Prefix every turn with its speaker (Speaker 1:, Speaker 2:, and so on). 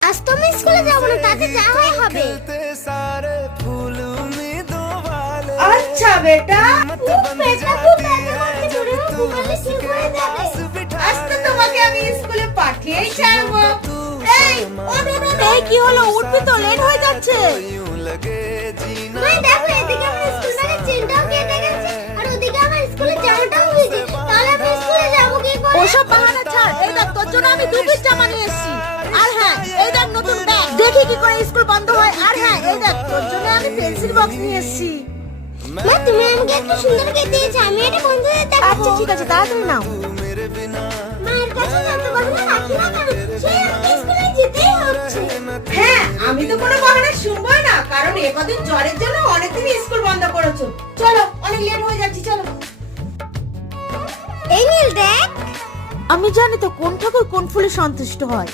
Speaker 1: আজ তো আমি স্কুলে যাব না তাতে যা হয় হবে।
Speaker 2: আচ্ছা বেটা।
Speaker 1: খুব।
Speaker 2: আজ তো তোমাকে আমি স্কুলে পাঠিয়েই ছাড়বো। এই ওঠ, ওঠ, ওঠ।
Speaker 3: এই কি হলো? উঠবি তো লেট হয়ে যাচ্ছে।
Speaker 1: দেখো এদিকে আমার স্কুল চেনটাও কেটে গেছে আর ওদিকে আমার স্কুলের জামাটাও হয়েছে তাহলে আমি স্কুলে যাব কি করে?
Speaker 3: ওসব বাহানা ছাড়। এই দেখ তোর জন্য আমি দু জামা আর হ্যাঁ এই দেখ তোর জন্য আমি পেন্সিল বক্স নিয়ে এসেছি।
Speaker 1: মা তুমি আমাকে একটু সুন্দর দিয়েছ আমি এটা বন্ধুদের দেখাবো।
Speaker 3: আচ্ছা ঠিক আছে তাড়াতাড়ি নাও।
Speaker 1: কাছে না কেন আমাকে স্কুলে যেতেই হচ্ছে।
Speaker 2: হ্যাঁ আমি তো কোনো বাহানা শুনবোই না কারণ একদিন জ্বরের জন্য অনেকদিন স্কুল বন্ধ করেছ। চলো অনেক লেট হয়ে যাচ্ছে চলো।
Speaker 1: এই নীল দেখ।
Speaker 3: আমি জানি তো কোন ঠাকুর কোন ফুলে সন্তুষ্ট হয়।